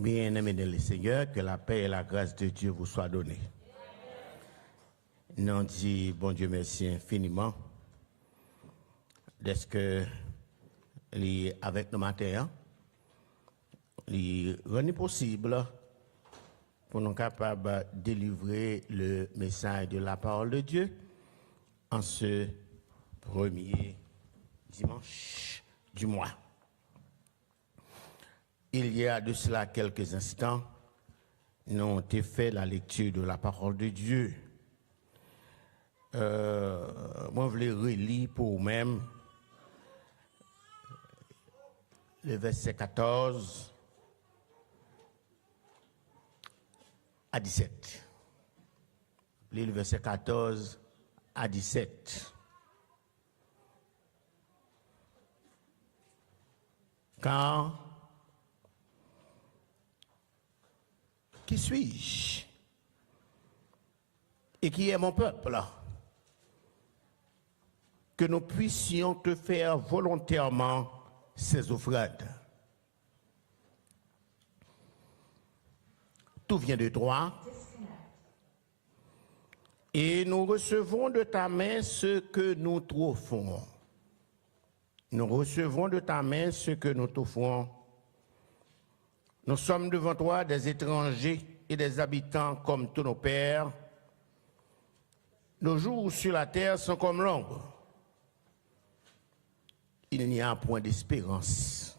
Bien-aimés dans le Seigneur, que la paix et la grâce de Dieu vous soient données. Nous disons, bon Dieu, merci infiniment d'être que avec nous matin, il est possible pour nous capables de délivrer le message de la parole de Dieu en ce premier dimanche du mois. Il y a de cela quelques instants, nous avons fait la lecture de la parole de Dieu. Moi, je voulais relire pour vous-même le verset 14 à 17. Le verset 14 à 17. Quand qui suis-je? Et qui est mon peuple? Que nous puissions te faire volontairement ces offrandes. Tout vient de toi. Et nous recevons de ta main ce que nous t'offrons. Nous recevons de ta main ce que nous t'offrons. Nous sommes devant toi des étrangers et des habitants comme tous nos pères. Nos jours sur la terre sont comme l'ombre. Il n'y a point d'espérance.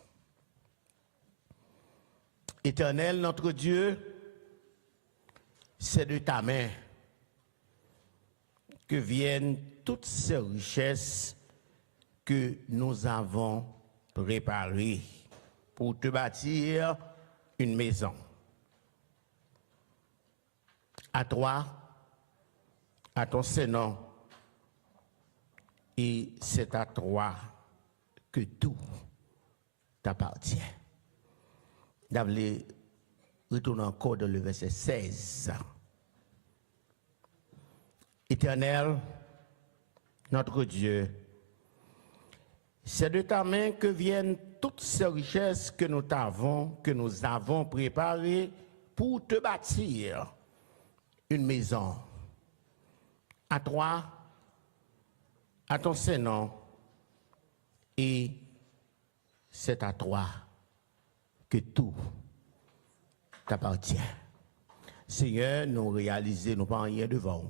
Éternel, notre Dieu, c'est de ta main que viennent toutes ces richesses que nous avons préparées pour te bâtir une maison. À toi, à ton Seigneur, et c'est à toi que tout t'appartient. D'ailleurs, retourne encore dans le verset 16. Éternel, notre Dieu, c'est de ta main que viennent toutes ces richesses que nous avons préparées pour te bâtir une maison. À toi, à ton Seigneur, et c'est à toi que tout t'appartient. Seigneur, nous réalisons, nous pas rien devant.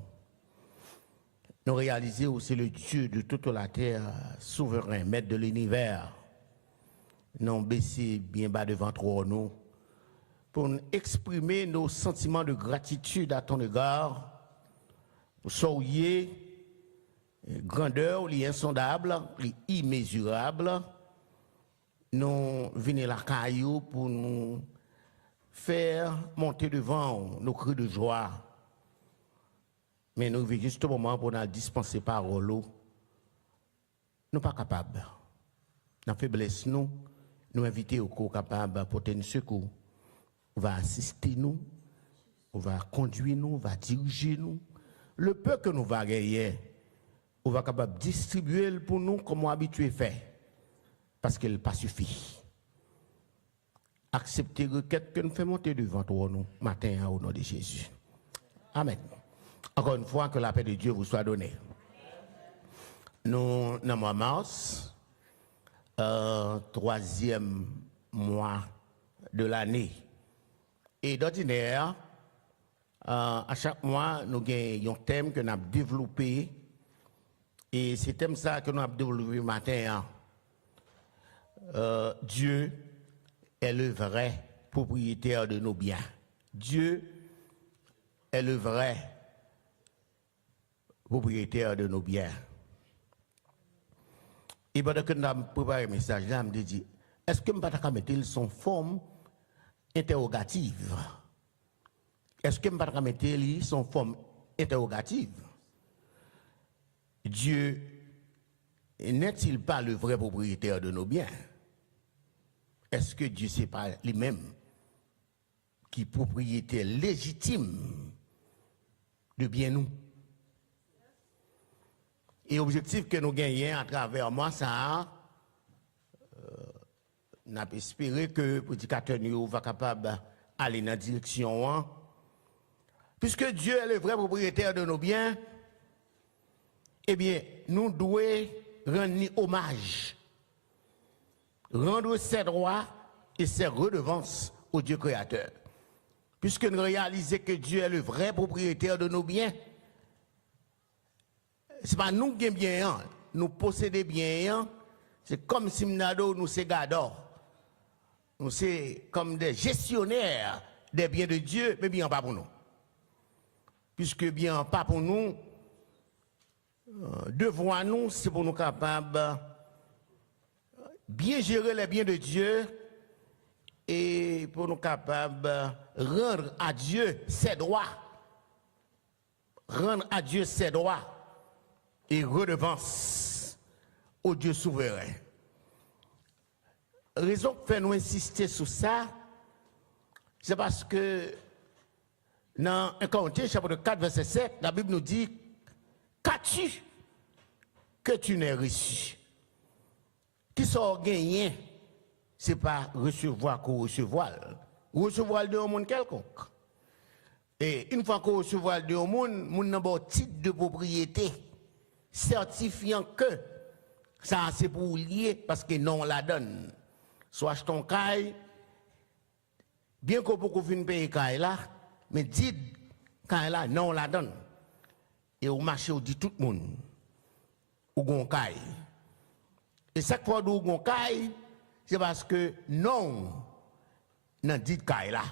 Nous réalisons aussi le Dieu de toute la terre, souverain, maître de l'univers. Nous baissons bien bas devant toi, nous, pour exprimer nos sentiments de gratitude à ton égard, pour soyez grandeur, insondable, immesurable. Nous venons la caillou pour nous faire monter devant nos cris de joie. Mais nous vivons juste au moment pour nous dispenser parole. Nous ne sommes pas capables. Dans la faiblesse, nous invitons au cours capable d'apporter un secours. On va assister nous, on va conduire nous, on va diriger nous. Le peu que nous va gagner, on va capable distribuer pour nous comme on habitué fait. Parce qu'il pas suffit. Acceptez la requête que nous faisons monter devant toi nous, matin au nom de Jésus. Amen. Encore une fois, que la paix de Dieu vous soit donnée. Nous, dans le mois de mars, troisième mois de l'année. Et d'ordinaire, à chaque mois, nous avons un thème que nous avons développé. Et c'est thème ça que nous avons développé le matin. Dieu est le vrai propriétaire de nos biens. Dieu est le vrai propriétaire de nos biens. Et pendant que nous avons préparé le message, là, je me dis, est-ce que nous pouvons mettre son forme interrogative? Est-ce que nous pouvons mettre son forme interrogative? Dieu n'est-il pas le vrai propriétaire de nos biens? Est-ce que Dieu n'est pas lui-même qui est propriétaire légitime de bien nous? Et l'objectif que nous gagnons à travers moi, ça, nous avons espéré que le prédicateur va capable aller dans la direction. Puisque Dieu est le vrai propriétaire de nos biens, eh bien, nous devons rendre hommage, rendre ses droits et ses redevances au Dieu créateur. Puisque nous réalisons que Dieu est le vrai propriétaire de nos biens, ce n'est pas nous qui avons bien, nous possédons bien, c'est comme si nous sommes gadors. Nous sommes comme des gestionnaires des biens de Dieu, mais bien pas pour nous. Puisque bien pas pour nous, devant nous, c'est pour nous capables de bien gérer les biens de Dieu et pour nous capables de rendre à Dieu ses droits. Rendre à Dieu ses droits et redevances au Dieu souverain. Raison qui fait nous insister sur ça, c'est parce que dans 1 Corinthiens chapitre 4 verset 7, la Bible nous dit qu'as-tu que tu n'aies reçu? Qui sort gagné, c'est pas recevoir qu'on recevoir. Recevoir de un monde quelconque. Et une fois qu'on recevoir de un monde, nous avons un titre de propriété certifiant que ça c'est pour lier parce que non on la donne. Soit ton caille, bien qu'on peut finir payer caille là, mais dit caille là, non on la donne. Et au marché, on dit tout le monde, ou gon caille. Et chaque fois où on caille, c'est parce que non, n'a dit caille là.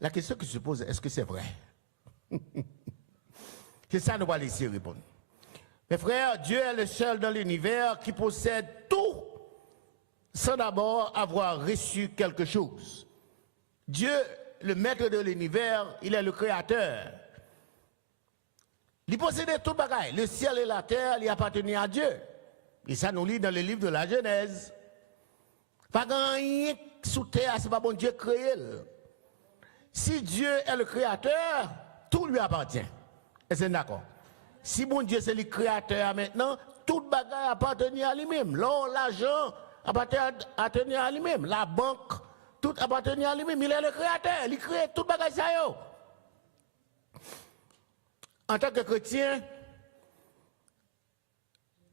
La question qui se pose, est-ce que c'est vrai? C'est ça que nous allons laisser répondre. Mes frères, Dieu est le seul dans l'univers qui possède tout sans d'abord avoir reçu quelque chose. Dieu, le maître de l'univers, il est le créateur. Il possédait tout bagaille. Le ciel et la terre, il appartenaient à Dieu. Et ça nous lit dans le livre de la Genèse. Pas rien sous terre, c'est pas bon Dieu créé. Si Dieu est le créateur, tout lui appartient. Et c'est d'accord. Si bon Dieu c'est le créateur maintenant, tout bagaille appartient à lui-même. L'or, l'argent appartient à lui-même. La banque, tout appartient à lui-même. Il est le créateur. Il crée tout bagaille ça yo. En tant que chrétien,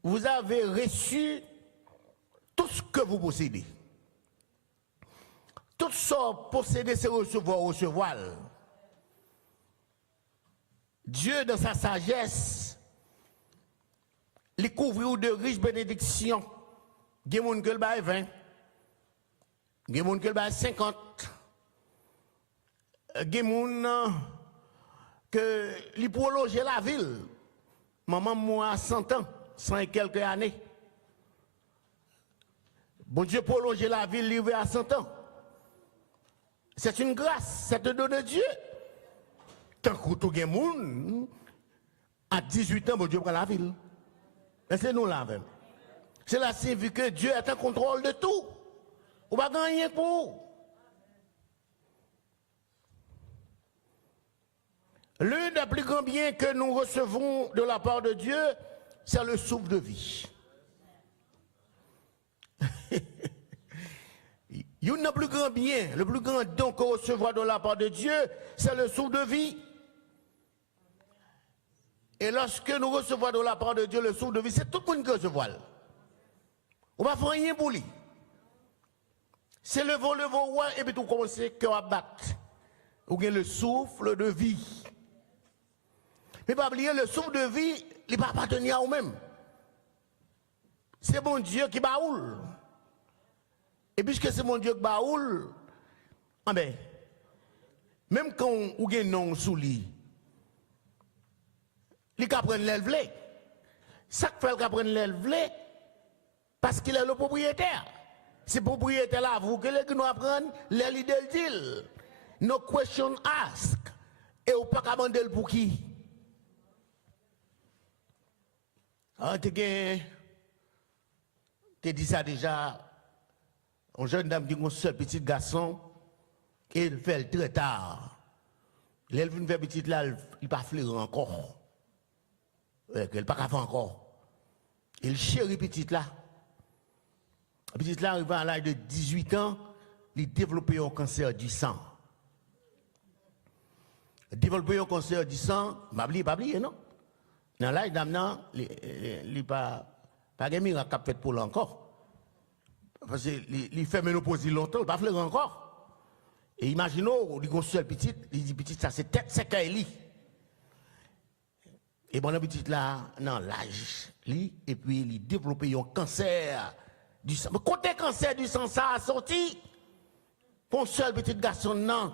vous avez reçu tout ce que vous possédez. Tout ce que vous possédez, c'est recevoir. Dieu, dans sa sagesse, il couvre de riches bénédictions. Il y a des gens qui le baillent 20, il y a des gens qui le baillent 50, il y a des gens qui prolongent la ville. Maman, moi, à 100 ans, 100 et quelques années. Bon Dieu prolonge la ville, livrée à 100 ans. C'est une grâce, c'est un don de Dieu. Tant que tout le monde, à 18 ans, bon Dieu prend la ville. Et c'est nous là même. Cela signifie que Dieu est en contrôle de tout. On va gagner pour. L'un des plus grands biens que nous recevons de la part de Dieu, c'est le souffle de vie. Il y a le plus grand bien, le plus grand don qu'on recevra de la part de Dieu, c'est le souffle de vie. Et lorsque nous recevons de la part de Dieu le souffle de vie, c'est tout le monde qui recevra. On va faire rien pour lui. C'est le vol, et puis tout commence à battre. Ou bien le souffle de vie. Mais pas oublier, le souffle de vie, il ne va pas appartenir à vous-même. C'est mon Dieu qui baoule. Et puisque c'est mon Dieu qui baoule, ah ben, même quand on a un nom sous lui, il peut prendre l'élève. Ça fait qu'il prendre l'élève parce qu'il est le propriétaire. C'est le propriétaire là, vous que nous apprendre, les leaders disent, no question ask. Et on ne peut pas demander pour qui. Ah, tu dis ça déjà. Une jeune dame qui a un seul petit garçon, il fait très tard. Elle vient faire petit là, il ne pas fleurir encore. Il ne pas faire encore. Il chérit petit là. Petit là, arrivé à l'âge de 18 ans, il développe un cancer du sang. Développer un cancer du sang, pas oublier, non? Dans l'âge d'amenant, il n'y a pas de miracle fait pour lui encore. Parce qu'il fait ménopause longtemps, il ne pas faire encore. Et imaginons, il dit seul petit, il dit petit, ça c'est tête sec à lui. Et bon, petit là, dans l'âge, et puis il développe un cancer du sang. Mais quand le cancer du sang, ça a sorti, pour un seul petit garçon, non.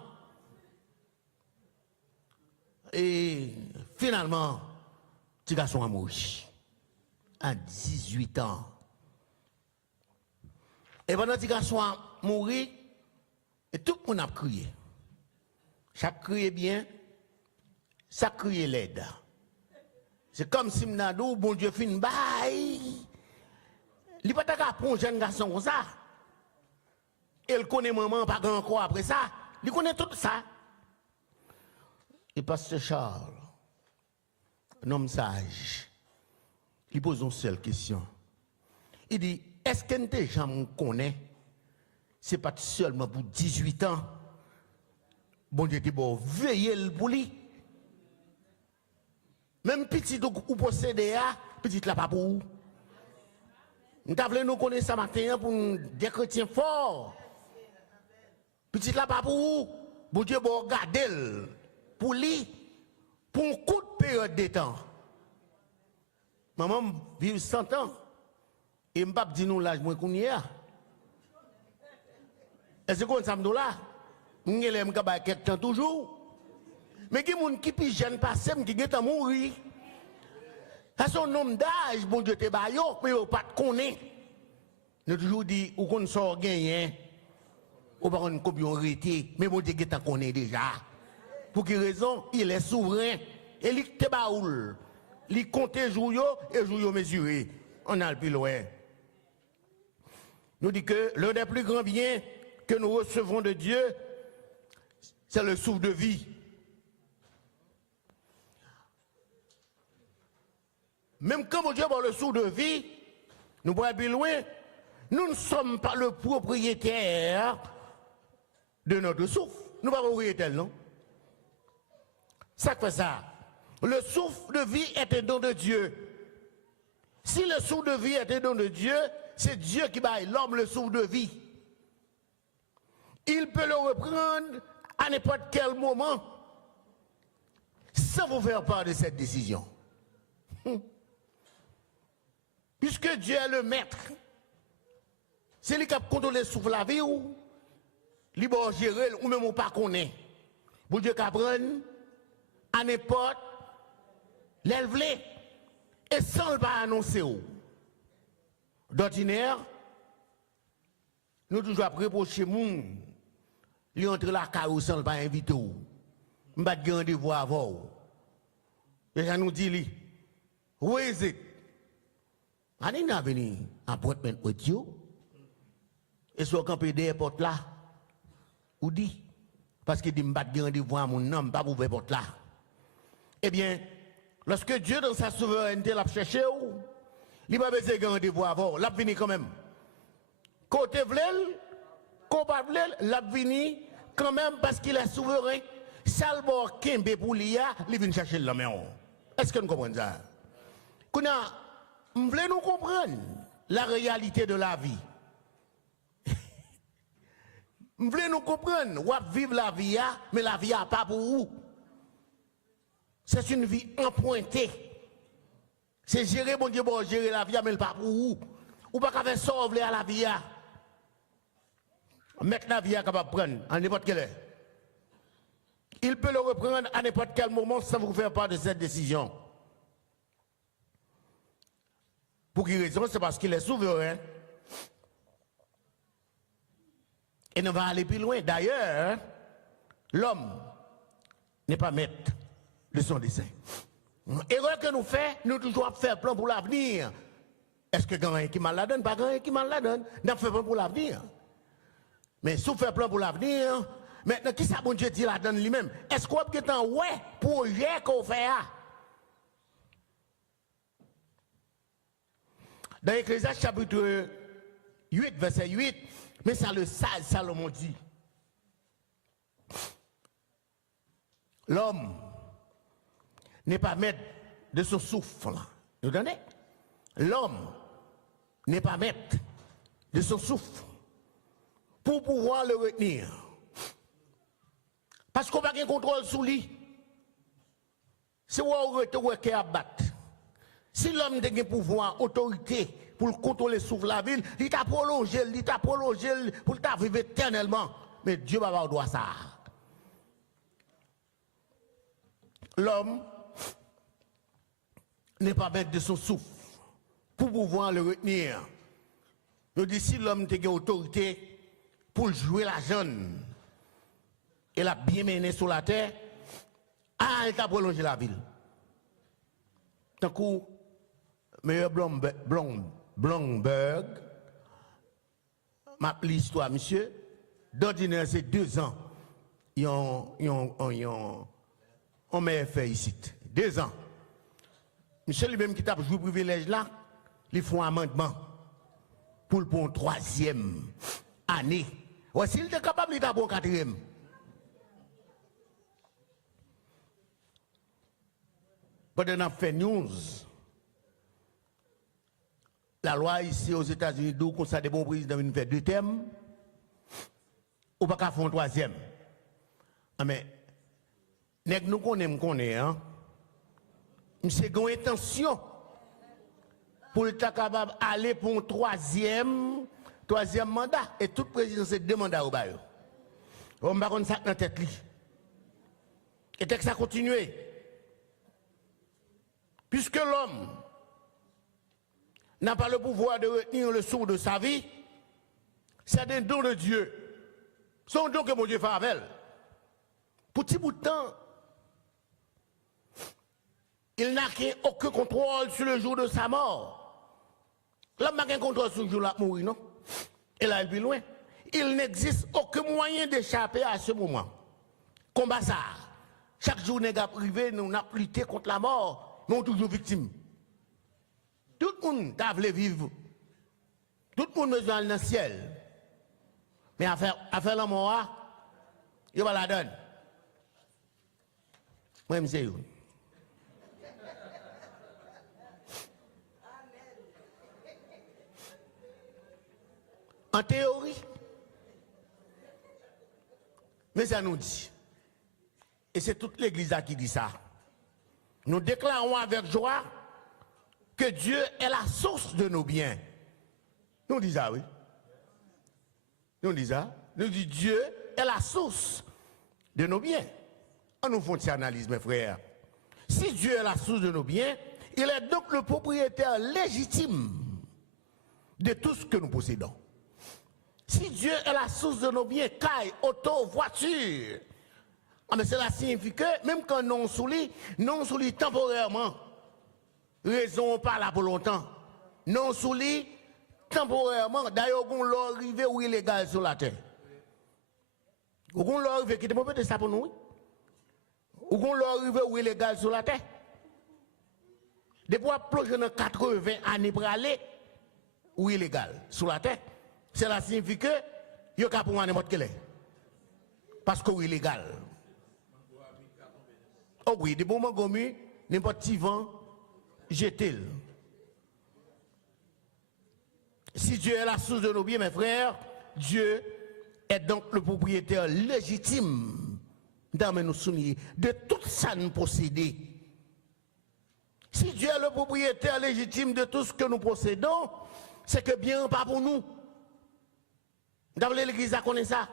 Et finalement, petit garçon a mouru à 18 ans. Et pendant que petit garçon a mouru, et tout le monde a crié. Chaque crié bien, ça crié l'aide. C'est comme si Mnadou, bon Dieu, fin bail. Il n'y a pas pour un jeune garçon comme ça. Il connaît maman, pas grand quoi après ça. Il connaît tout ça. Et pasteur Charles, un homme sage, il pose une seule question. Il dit, est-ce que des gens me connaissent? Ce n'est pas seulement pour 18 ans. Bon Dieu dit, bon, veillez pour lui. Même petit ou possédé, petit là pas pour vous. Nous avons nous connaître ça matin pour des chrétiens forts. Petit là pas pour vous. Bon Dieu, bon, regardez pour lui, pour une courte période de temps. Maman vit 100 ans. Et je ne peux pas dire nous l'âge moins qu'on y a. Est-ce qu'on s'en là? Je ne sais pas quelques temps toujours. Mais il y a des gens qui sont jeunes passés, qui sont mourir. À son nombre d'âge, bon Dieu te baillot, mais il ne pas de connaître. Nous toujours dit, ou qu'on sort gagné, ou pas qu'on copion rété, mais bon Dieu te connaît déjà. Pour quelle raison? Il est souverain. Et il te baoule. Il compte jour et jour mesuré. On a le plus loin. Nous dit que l'un des plus grands biens que nous recevons de Dieu, c'est le souffle de vie. Même quand mon Dieu a le souffle de vie, nous voyons plus loin, nous ne sommes pas le propriétaire de notre souffle. Nous ne sommes pas propriétaires, non? Ça fait ça. Le souffle de vie est un don de Dieu. Si le souffle de vie est un don de Dieu, c'est Dieu qui baille l'homme le souffle de vie. Il peut le reprendre à n'importe quel moment sans vous faire part de cette décision. Puisque Dieu est le maître, c'est lui qui a contrôlé le souffle de la vie ou il va gérer ou même pas connaît. Pour Dieu qui apprenne à n'importe l'élève et sans le pas annoncer. D'ordinaire, nous toujours reprocher moun, lui entre la carrière sans le pas inviter. Nous pas de rendez-vous avant. Et ça nous dit lui, où est-ce? Allez nous venir en appointment with you. Et soit campé des portes là. Ou dit parce qu'il dit me pas de rendez-vous à mon nom, pas ouvrir porte là. Eh bien, lorsque Dieu dans sa souveraineté l'a cherché il va besoin de rendez-vous avant, l'a venu quand même. Côté vlel, coupable l'a venu quand même parce qu'il est souverain. Salvo Kembe pour l'IA, il vient chercher le main. Est-ce que nous comprenons ça? Nous voulons nous comprendre la réalité de la vie. Nous voulons nous comprendre, ou vivre la vie, mais la vie n'est pas pour vous. C'est une vie empruntée. C'est gérer, bon Dieu, bon, gérer la vie, mais pas pour vous. Ou pas qu'à faire sauver à la vie. Mettre la vie capable de prendre à n'importe quelle heure. Il peut le reprendre à n'importe quel moment sans vous faire part de cette décision. Pour quelle raison? C'est parce qu'il est souverain. Et nous va aller plus loin. D'ailleurs, l'homme n'est pas maître de son dessein. Erreur que nous faisons, nous toujours faire plan pour l'avenir. Est-ce que quelqu'un qui mal la donne? Pas quelqu'un qui mal la donne. Nous faisons plan pour l'avenir. Mais si vous faites plan pour l'avenir, maintenant, qui ça, bon Dieu dit la donne lui-même? Est-ce qu'on peut être ouais projet qu'on fait? Dans Ecclésiaste chapitre 8, verset 8, mais ça le sage Salomon dit. L'homme n'est pas maître de son souffle. Vous entendez? L'homme n'est pas maître de son souffle pour pouvoir le retenir. Parce qu'on n'a pas de contrôle sur lui. C'est où on retrouve à battre. Si l'homme a un pouvoir, autorité pour contrôler souffle la ville, il t'a prolongé pour vivre éternellement. Mais Dieu va avoir droit à ça. L'homme n'est pas maître de son souffle pour pouvoir le retenir. Je dis si l'homme a une autorité pour jouer la jeune et la bien mener sur la terre, il t'a prolongé la ville. Tant que meilleur Blomberg m'a l'histoire, monsieur, d'ordinaire c'est 2 ans. On m'a fait ici. 2 ans. Monsieur lui-même qui t'a joué privilège là, ils font un amendement pour une 3e année. Voici, il est capable de pour 4e. Pendant qu'on a fait news, la loi ici aux États-Unis, d'où qu'on a des bons présidents, ils fait 2 thèmes, ou pas qu'à faire un 3e. Mais, nous connaissons, monsieur a une intention pour être capable d'aller pour un 3e mandat. Et tout président, c'est 2 mandats au bail. On va faire ça dans la tête. Et que ça continue. Puisque l'homme n'a pas le pouvoir de retenir le souffle de sa vie, c'est un don de Dieu. C'est un don que mon Dieu fait avec elle. Pour petit bout de temps, il n'a aucun contrôle sur le jour de sa mort. L'homme n'a aucun contrôle sur le jour de la mort, non? Et là, il est plus loin. Il n'existe aucun moyen d'échapper à ce moment. Combat ça. Chaque jour, nous avons privé, nous avons lutté contre la mort. Nous sommes toujours victimes. Tout le monde a voulu vivre. Tout le monde besoin d'aller dans le ciel. Mais à faire la mort, il va la donner. Moi, je sais. En théorie, mais ça nous dit, et c'est toute l'Église qui dit ça, nous déclarons avec joie que Dieu est la source de nos biens. Nous disons ça, oui. Nous disons ça. Nous disons Dieu est la source de nos biens. On nous fait une analyse, mes frères. Si Dieu est la source de nos biens, il est donc le propriétaire légitime de tout ce que nous possédons. Si Dieu est la source de nos biens, caille, auto, voiture, mais cela signifie que même quand non soulit temporairement, raison pas là pour longtemps. Non soulit temporairement, d'ailleurs, on l'a arrivé ou illégal sur la terre. On l'a arrivé, qui te peut ça pour nous? On l'a arrivé ou illégal sur la terre? Depuis plonger dans 80 années pour aller ou illégal sur la terre. Cela signifie que il y a pour n'importe quel est. Parce que c'est illégal. Oh oui, des moments comme n'importe qui vent, jetez-le. Si Dieu est la source de nos biens, mes frères, Dieu est donc le propriétaire légitime nous souligner de tout ça nous posséder. Si Dieu est le propriétaire légitime de tout ce que nous possédons, c'est que bien pas pour nous. Dans l'église, à connaître ça.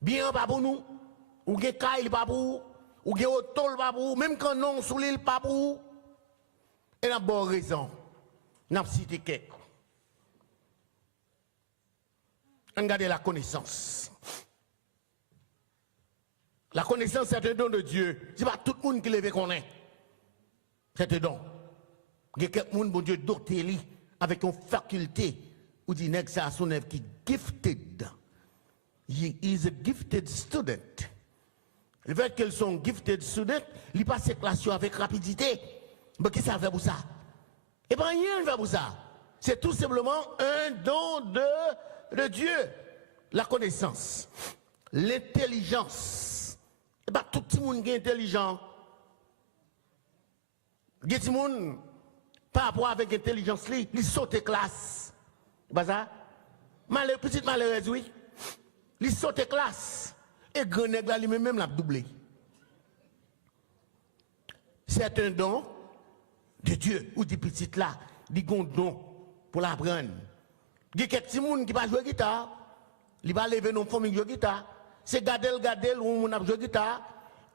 Bien pas pour nous. Ou bien caille pas pour nous. Ou bien autol pas pour nous. Même quand non sous l'île pas pour nous. Et la bonne raison. N'a cité quelque. Regardez la connaissance. La connaissance, c'est un don de Dieu. Ce n'est pas tout le monde qui le connaît. C'est un don. Il y a quelqu'un, bon Dieu, doté avec une faculté. Ou dit, nèg ça son qui gifted. He is a gifted student. Le fait qu'ils sont gifted students, ils passent les classes avec rapidité. Mais qu'est-ce que ça fait pour ça? Eh bien, rien ne fait pour ça. C'est tout simplement un don de Dieu. La connaissance, l'intelligence Et bien, tout le monde est intelligent. Tout le monde, par rapport avec l'intelligence, il saute classe. Pas ça? Petite malheureuse, oui. Il saute classe. Et grand nègre lui-même l'a doublé. C'est un don de Dieu, ou des petites là, des don pour l'apprendre. Il y a quelques personnes qui ne jouent pas guitare, ils va lever nos familles jouer guitare. C'est garder, où on a joué guitare,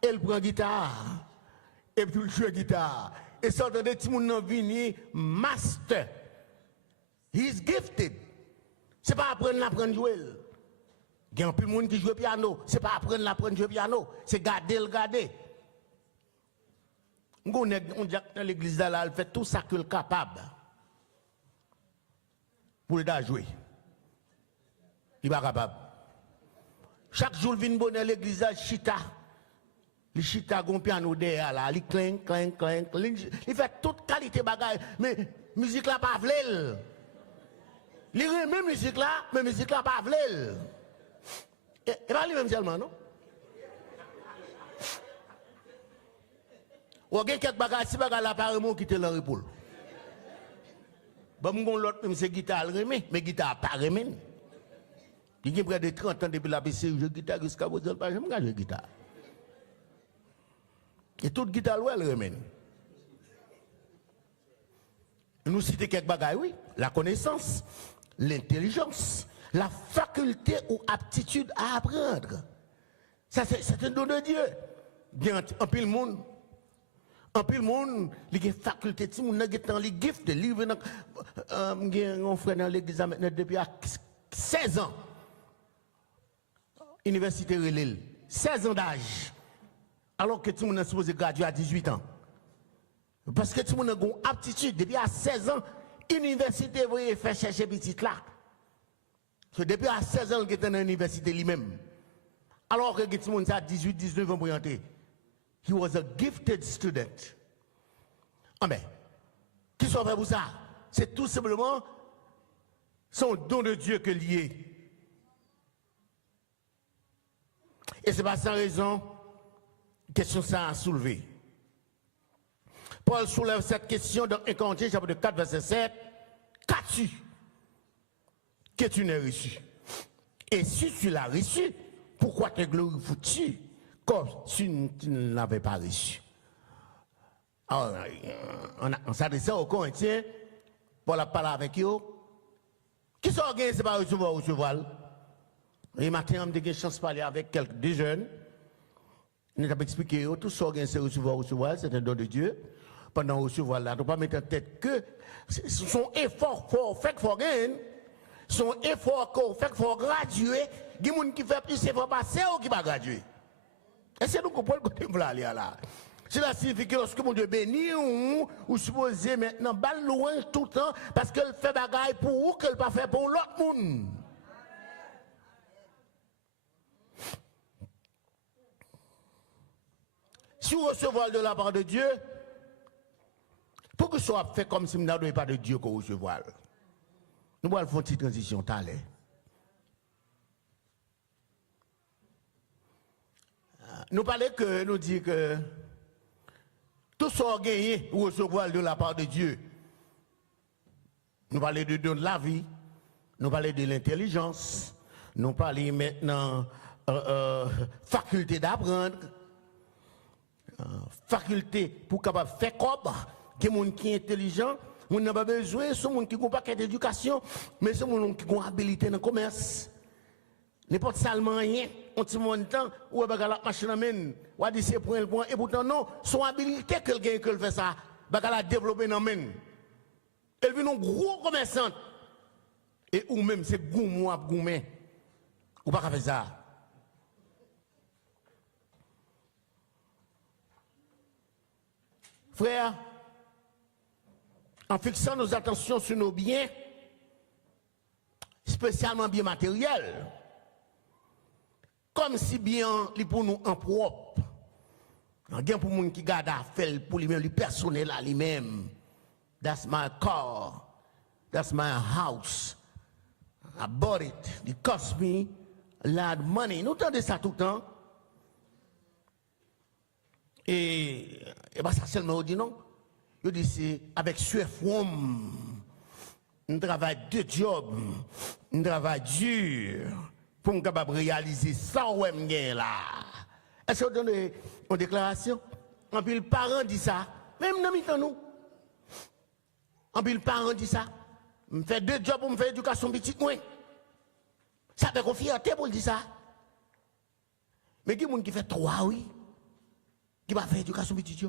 elle prend guitare, et puis il joue guitare. Et ça, des petits gens qui master. He is gifted. Ce n'est pas apprendre à jouer. Il y a un peu de monde qui joue piano. Ce n'est pas apprendre à jouer piano. C'est garder. On dit dans l'église là, elle fait tout ça qu'elle est capable pour le jouer. Il n'est pas capable. Chaque jour, il vient bonne à l'église, chita. Il chita gon piano derrière là, il cling. Il fait toute qualité bagaille, mais musique là pas vle. Il remet musique là, mais musique là pas vle. Et pas lui même seulement non. Ou gen quelques bagages si bagages là pas remont quitter leur épaule. Bon mon l'autre même c'est guitare remet, mais guitare pas remet. Il y a près de 30 ans depuis la PC, je joue guitare jusqu'à vous dire pas jamais jouer guitare. Et toute guitare elle remet. Nous citons quelques bagages oui, la connaissance, l'intelligence, la faculté ou aptitude à apprendre. Ça c'est un don de Dieu. Bien en pile monde il y a une faculté, il y a des gifts, il y a un frère dans l'église depuis 16 ans. Université Relil, 16 ans d'âge. Alors que tout le monde est supposé graduer à 18 ans. Parce que tout le monde a une aptitude, depuis à 16 ans, l'université va faire chercher petit là. Depuis à 16 ans, il est dans l'université lui-même. Alors que tout le monde a 18, 19 ans pour y entrer. He was a gifted student. Ah ben, qui soit fait pour ça? C'est tout simplement son don de Dieu que lié. Et c'est pas sans raison, question ça a soulevé. Paul soulève cette question dans 1 Corinthiens chapitre 4 verset 7. Qu'as-tu que tu n'as reçu? Et si tu l'as reçu, pourquoi te glorifies-tu comme si tu ne l'avais pas reçu? Alors, on s'adresse aux Corinthiens, Paul a parlé avec eux. Qui sont organisés, c'est pas recevoir. Et matin, on a eu une chance de parler avec deux jeunes. Nous avons expliqué tout ce qui est recevoir, c'est un don de Dieu. Pendant recevoir là, on ne peut pas mettre en tête que son effort pour faire qu'on gagne, son effort qu'on fait pour graduer, il y a des gens qui font plus d'efforts passer ou qui va graduer. Et c'est nous qui comprenons que vous allez là. Cela signifie que lorsque mon Dieu bénit, ou supposez maintenant, balle loin tout le temps, parce qu'elle fait bagaille pour vous, qu'elle ne pas faire pour l'autre monde. Si vous recevez de la part de Dieu, pour que ce soit fait comme si nous n'avons pas de Dieu qu'on recevoir. Nous allons faire une petite transition, t'allez. Nous parlons que, nous disons que tout ce qu'on a gagné ou recevoir de la part de Dieu. Nous parlons de la vie, nous parlons de l'intelligence, nous parlons maintenant faculté d'apprendre, faculté pour capable faire comme que monde qui est intelligent, on n'a pas besoin de ce monde qui n'a pas d'éducation, mais ce monde qui a une habilité dans le commerce. N'importe seulement rien, on petit montant, ou la machine amène, ou à dire c'est point le point, et pourtant non, son habilité que gagne que fait ça, la développer dans men. Elle vient une gros commerçante. Et ou même c'est goumou à goumé. Ou pas faire ça. Frère, en fixant nos attentions sur nos biens, spécialement biens matériels, comme si bien li pour nous en propre. Bien pour moun qui garde à faire pour lui-même, lui personnel à lui-même. That's my car. That's my house. I bought it. It cost me a lot of money. Nous entendons ça tout le temps. Et bien ça seulement, on dit non. On dit c'est avec sueur, on travaille de job, on travaille dur pour nous capable réaliser ça ou là. Est-ce qu'on donne une déclaration? En plus, le parent dit ça, même dans nous. En plus, le parent dit ça. Je fais 2 jobs pour me faire éducation petite, moi. Ça fait confiance pour dire ça. Mais il y a des gens qui font 3, oui. Qui va faire éducation petite.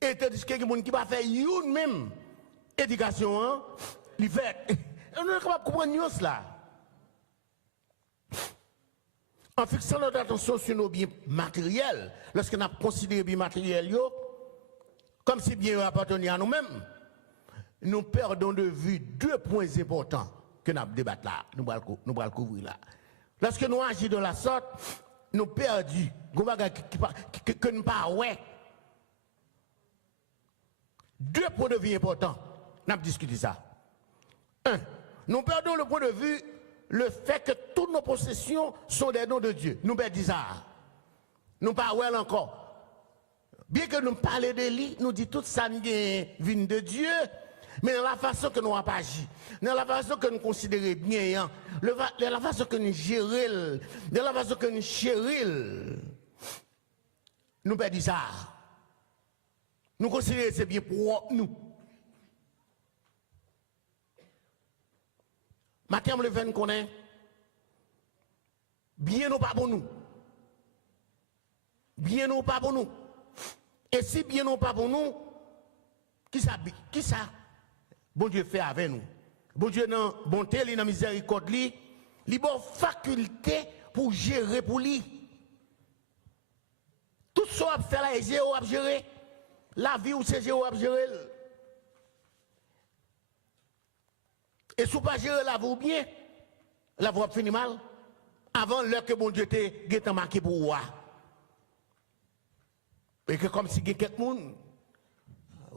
Et tandis qu'il y a des gens qui va faire une même éducation, hein, il fait. On est capable de comprendre nuance là. En fixant notre attention sur nos biens matériels, lorsqu'on a considéré les biens matériels, comme si bien appartenaient à nous-mêmes, nous perdons de vue 2 points importants que nous débattons là, nous allons le couvrir là. Lorsque nous agissons de la sorte, nous perdons que nous ne pas ouais. 2 points de vue importants, nous avons discuté ça. 1. Nous perdons le point de vue, le fait que toutes nos possessions sont des dons de Dieu. Nous perdons ça. Nous ne parlons pas encore. Bien que nous parlions de lui, nous disons tout ça vient de Dieu, mais dans la façon que nous avons agi, dans la façon que nous considérons bien, dans la façon que nous gérons, dans la façon que nous chérissons, nous perdons ça. Nous considérons que c'est bien pour nous. Matin, le 20 connaît. Bien ou pas pour nous. Bien ou pas pour nous. Et si bien ou pas pour nous, qui ça? Bon Dieu fait avec nous. Bon Dieu, dans bonté, il dans miséricorde, il a faculté pour gérer pour lui. Tout ce qu'on a fait là, c'est à gérer. La vie, c'est à gérer. Et si vous ne pas gérer la vie bien, la vie va finir mal. Avant l'heure que bon Dieu t'ait marqué pour vous. Et que comme si il y a quelqu'un,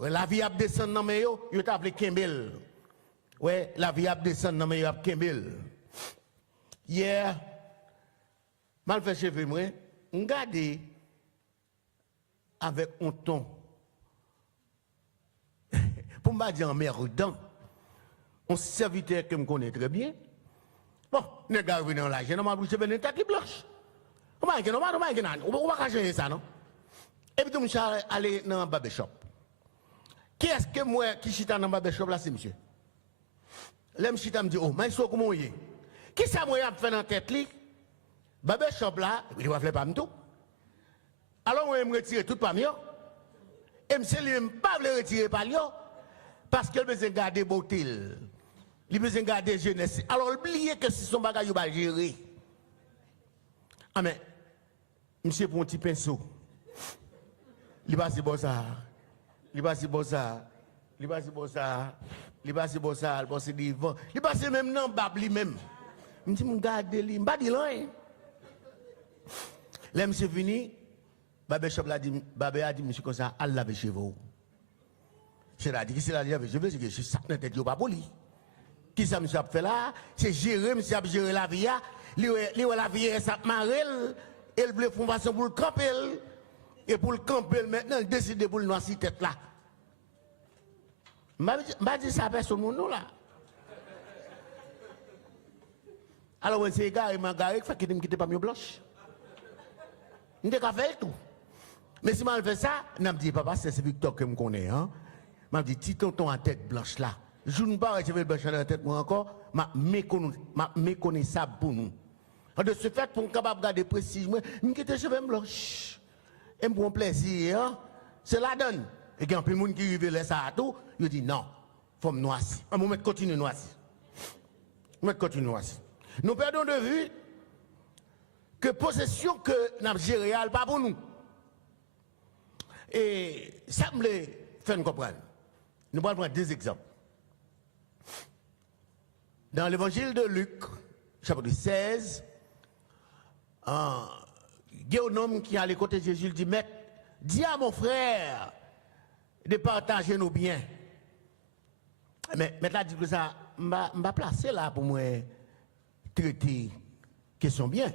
la vie a descendu dans mes yeux, il t'a appelé Kembel. Ouais, la vie a descendu dans mes yeux, Kembel. Hier, mal fait cheveux, moi, regardez avec un ton. Pour me dire en merdant. Un serviteur que je connais très bien. Bon, les gars viennent dans la jeune, on m'a dit que c'est une tête blanche. On va pas changer ça, non? Et puis, je suis allé dans le barbershop. Qui est-ce que moi qui suis dans le barbershop là, c'est monsieur? Là, je me dit, oh, mais il comment il est? Qui ça moi a fait dans la tête là? Barbershop là, il va faire pas tout. Alors, moi, je me retire tout par mieux. Et monsieur, lui, je ne pas le retirer par lui. Parce qu'il a besoin de garder beauté. Il a besoin de garder jeunesse. Alors, oubliez que si son bagage va gérer. Ah, mais, monsieur, pour un petit pinceau. Il va se bon ça. Il va se bon ça. Il va se bon ça. Il va se bon ça. Il va se devant. Il va se même dans le lui-même. Je me dis, je garde lui. Je ne pas dire rien. Là, monsieur fini. Babé Shop a dit, monsieur, comme ça, allez laver chez vous. C'est-à-dire que c'est la laver chez vous, c'est que je suis sac dans tête, pas pour lui. Qui ça, monsieur, a fait là? C'est gérer, monsieur, a géré la vie. Il a la vie, ça marre. Il voulait faire une façon pour le camper. Et pour le camper, maintenant, il décide pour le noircir tête là. Je ne dis ça à personne, non, là. Alors, on s'est garé, il m'a garé, il faut qu'il ne me quitte pas mieux blanche. Je n'ai pas fait tout. Mais si je fais ça, je me dis, papa, c'est Victor que je connais. Hein? Je me dis, petit tonton en tête blanche là. Je ne sais pas si je vais blanche dans la tête moi encore, mais méconnaissable pour nous. De ce fait, pour capable garder précisément, je quitte les cheveux blanches. Et je prends plaisir. Hein? C'est la donne. Et quand il y a des gens qui révèlent ça à tout, je dis non, il faut me noircir. Je vais continuer à noircir. Je vais continuer à noircir. Nous perdons de vue que possession que nous avons gérée, pas pour nous. Et ça me fait nous comprendre. Nous allons prendre 2 exemples. Dans l'évangile de Luc, chapitre 16, il y a un homme qui est allé côté de Jésus, il dit, Maître, dis à mon frère de partager nos biens. Mais maintenant, dit que ça, je vais placer là pour moi traiter question bien.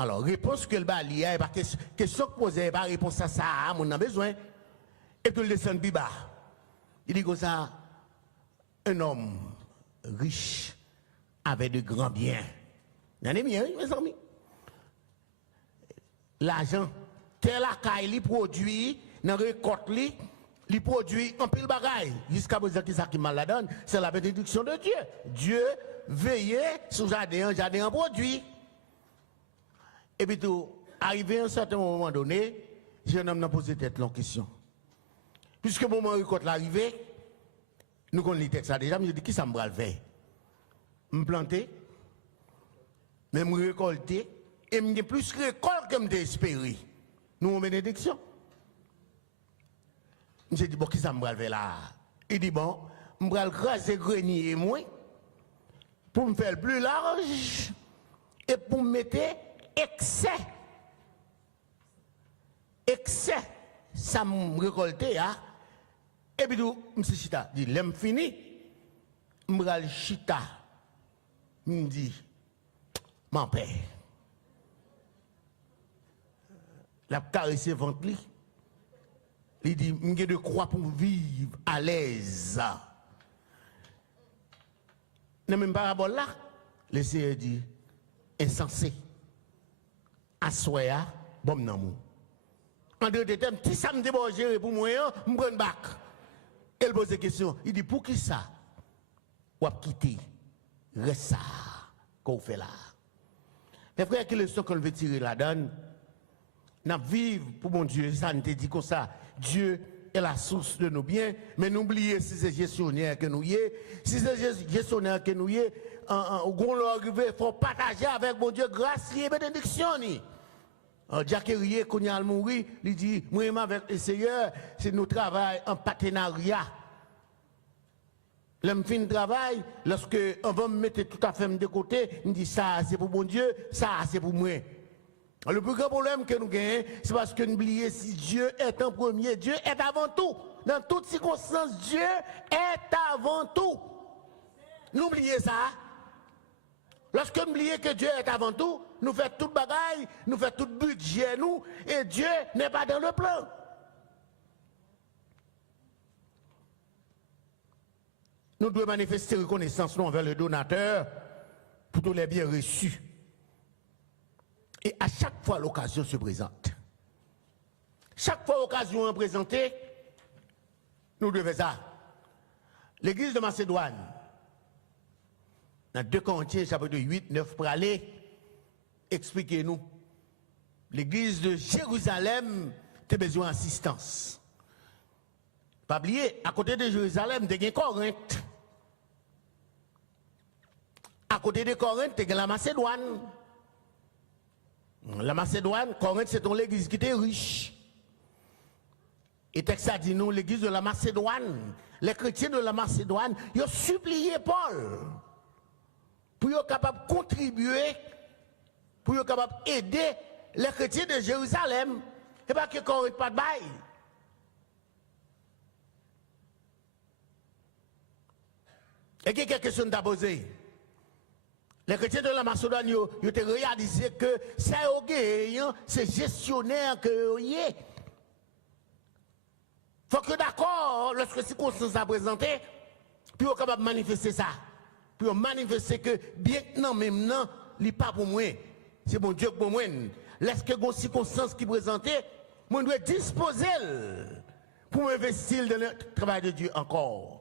Alors, réponse que le bali, il n'y a pas question que poser, pas réponse à ça, on a besoin. Et puis, il descend plus bas. Il dit comme ça, un homme riche avec de grands biens. Il y en a bien, mes amis. L'argent, tel accueil, il produit, dans la récolte, il produit un pile bagaille. Jusqu'à présent, qui ça qui mal la donne, c'est la bénédiction de Dieu. Dieu veillait sur le jardin en produit. Et puis tout, arrivé à un certain moment donné, j'ai un homme qui posé tête la question. Puisque le moment où récolte l'arrivée, nous connaissons le texte déjà, mais je dis qui ça me va le faire? Me planter, mais me récolter, et me plus récolte que me espéré. Nous avons bénédiction. J'ai dit, bon, qui ça me va le faire là? Il dit, bon, je vais le craser grenier et moi, pour me faire plus large, et pour me mettre excès, ça me récolter, hein? Et puis, M. Chita dit, l'aime fini, je vais le Chita, me dit, mon père, la caresse ventre, il dit, je de croix pour vivre à l'aise. Dans même parabole là, le Seigneur dit, insensé. Assoya, bon nan. En deux termes, si ça me déborde pour moi, je prends bac. Elle pose des questions. Il dit, pour qui ça? Ou à quitter? Reste ça qu'on fait là. Mes frères, quelle leçon qu'on veut tirer là-dedans? Nous vivons pour mon Dieu, ça nous dit comme ça. Dieu est la source de nos biens, mais n'oubliez si c'est gestionnaire que nous y est, si c'est gestionnaire que nous y est, il faut partager avec mon Dieu grâce et bénédiction. Jacques Rier, quand il a mouru, il dit, moi avec le Seigneur, c'est nous travail en partenariat. L'homme fin de travail, lorsque on va me mettre tout à fait de côté, il dit ça c'est pour mon Dieu, ça c'est pour moi. Le plus grand problème que nous gagnons, c'est parce que nous oublions si Dieu est en premier, Dieu est avant tout. Dans toutes circonstances, Dieu est avant tout. N'oubliez ça. Lorsque nous oublions que Dieu est avant tout, nous faisons toute bagaille, nous faisons tout budget, nous, et Dieu n'est pas dans le plan. Nous devons manifester reconnaissance envers le donateur pour tous les biens reçus. Et à chaque fois, l'occasion se présente. Chaque fois l'occasion est présentée, nous devons ça. L'église de Macédoine, dans 2 Corinthiens, chapitre 8, 9, pour aller, expliquez-nous. L'église de Jérusalem a besoin d'assistance. Pas oublier, à côté de Jérusalem, il y a Corinthe. À côté de Corinthe, il y a la Macédoine. La Macédoine, Corinthe, c'est une église qui était riche. Et texte a dit nous, l'église de la Macédoine, les chrétiens de la Macédoine, ils ont supplié Paul pour être capable de contribuer, pour être capable d'aider les chrétiens de Jérusalem. Et pas que Corinthe pas de bail. Et qui a quelque chose à poser? Les chrétiens de la Macédoine, ils ont réalisé que c'est gestionnaire que vous êtes. Il faut que d'accord, lorsque les circonstances sont présentées, puis on est capable de manifester ça. Puis on manifester que bien que non, même non, il n'est pas pour moi. C'est mon Dieu pour moi. Lorsque les circonstances qui sont présentées, moi, je dois disposer pour m'investir dans le travail de Dieu encore.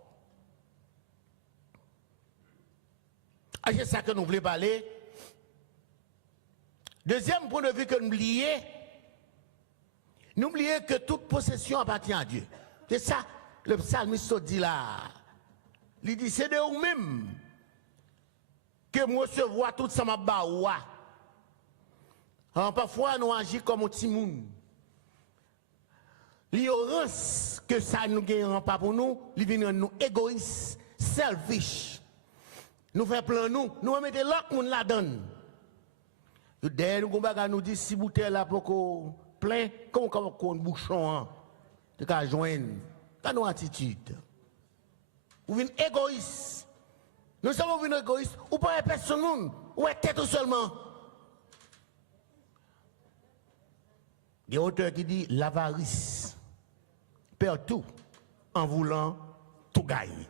C'est ça que nous voulons parler. Deuxième point de vue que nous oublions, n'oubliez que toute possession appartient à Dieu. C'est ça, le psalmiste dit là. Il dit, c'est de vous-même que moi recevoir tout ça m'a baoua. Alors parfois nous agissons comme un petit monde. L'ignorance que ça nous gagne pas pour nous, il vient nous égoïstes, selfish. Nous faisons plan nous mettons l'autre monde la donne. Derrière nous dit si bouteille là pour plein, comme un bouchon, tu vas joindre. T'as nos attitudes. Vous venez égoïste. Nous sommes venus égoïstes. Ou pas personne, ou est tête seulement. Il y a un auteur qui dit l'avarice perd tout en voulant tout gagner.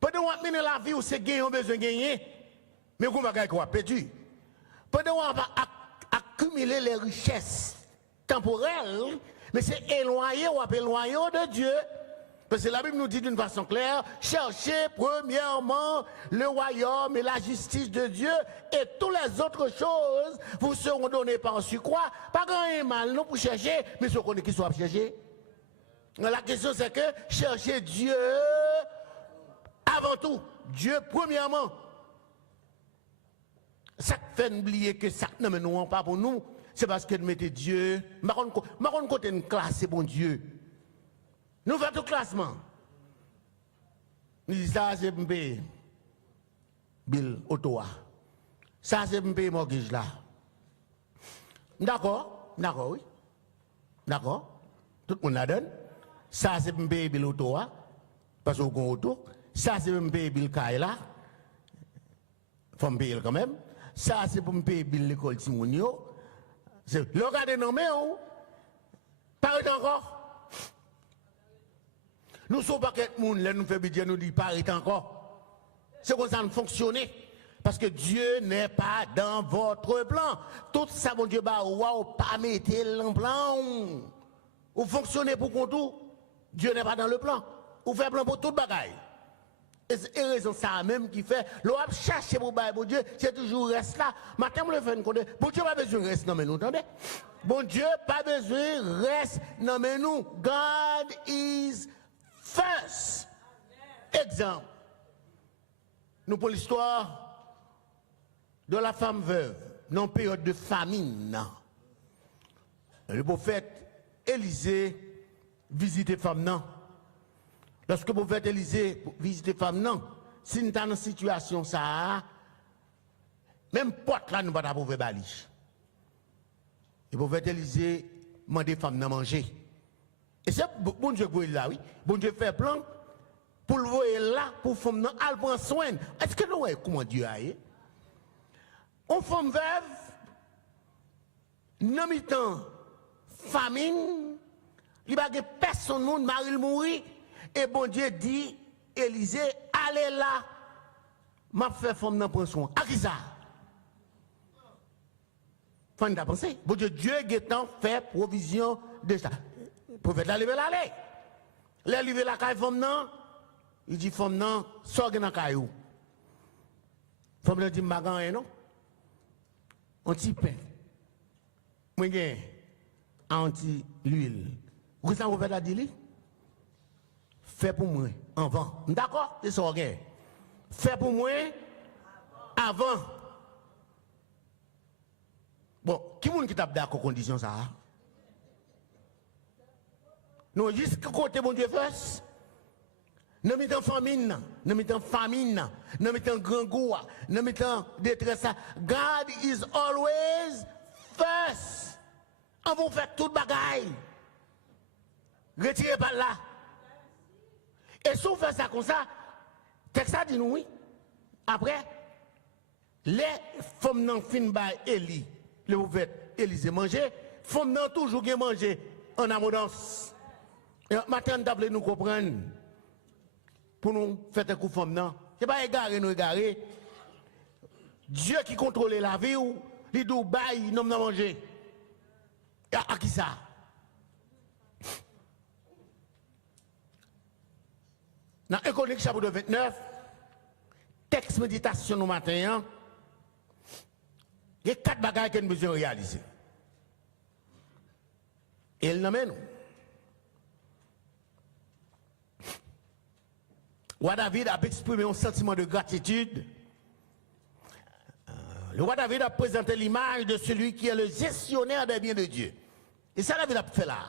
Pendant qu'on mène la vie où c'est gagner, on a besoin de gagner, mais on va gagner quoi perdu. Pendant qu'on va accumuler les richesses temporelles, mais c'est éloigné ou éloigné de Dieu. Parce que la Bible nous dit d'une façon claire, cherchez premièrement le royaume et la justice de Dieu et toutes les autres choses vous seront données par surcroît. Pas grand mal, non pour chercher, mais ce qu'on est qui soit chercher. La question c'est que chercher Dieu avant tout, Dieu premièrement. Ça fait oublier que ça ne nous pas pour nous, c'est parce que nous mettons Dieu. Je côté une classe, c'est bon Dieu. Nous faisons tout classement. Nous disons ça, c'est un pays. Bill Ottawa. Ça, c'est un pays mortgage là. D'accord? D'accord, oui. D'accord? Tout le monde la donne. Ça, c'est un pays Bill Ottawa. Parce qu'on a auto. Ça, c'est un pays Bill Kaila. Il faut me payer quand même. Ça, c'est pour me payer Bill l'école Timonio. Le regardez non mais où? Pas encore. Nous sommes pas quelqu'un monde, là nous fait budget, nous dit pareil encore. C'est comme ça nous fonctionne. Parce que Dieu n'est pas dans votre plan. Tout ça, mon Dieu, ou pas mettre le plan. Vous fonctionnez pour qu'on tout. Dieu n'est pas dans le plan. Vous faites plan pour toute bagaille. Et c'est raison ça même qui fait. L'on a cherché pour bon Dieu, c'est toujours reste là. Maintenant, le fait qu'on bon Dieu pas besoin de reste dans nous, entendez? Bon Dieu pas besoin de reste dans nous. God is first. Exemple. Nous pour l'histoire de la femme veuve, dans une période de famine. Le prophète Élisée visite femme non. Lorsque le prophète Élisée visite femme non, si nous sommes dans une situation ça, même porte là nous ne pouvons pas trouver baliche. Le prophète Élisée demande femme non manger. Et c'est bon Dieu qui là, oui. Bon Dieu fait plan pour le voir là, pour femme non, elle prend soin. Est-ce que nous voyons comment Dieu a eu? On femme veuve, non mi-temps, famine, il n'y a pas personne monde Marie mourir et bon Dieu dit Élisée allez là m'a fait femme nan prendre soin. À qui ça? Faut nous penser. Bon Dieu guettant fait provision de ça. Prophète la lever l'aller. La lever la caille femme nan, il dit femme nan sort dans caillou. Femme nan dit magan non. Un petit pain. Moi j'ai anti l'huile. Vous savez vous faites la dit fait pour moi avant. D'accord? C'est ça regarde. Fait pour moi avant. Bon, qui est-ce qui t'a d'accord condition ça? Non, juste côté bon Dieu first. Nous mettons famine, nous mettons famine, nous mettons grand goût, nous mettons détresse. God is always first. On vous fait toute bagaille. Retirez par là. Et si on fait ça comme ça, texte ça dit nous oui. Après, les femmes n'ont fin by Élie, le prophète Élisée manger, femmes n'ont toujours bien manger en abondance. Et maintenant, nous nous comprendre. Pour nous faire un coup de femme, non. Ce n'est pas égaré, nous égaré. Dieu qui contrôle la vie, il dit, bail, nous n'avons manger. À qui ça? Dans Économique chapitre 29, texte méditation au matin, il y a 4 bagages que nous devons réaliser. Et il n'amène nous. Roi David a exprimé un sentiment de gratitude. Le roi David a présenté l'image de celui qui est le gestionnaire des biens de Dieu. Et ça, David a fait là.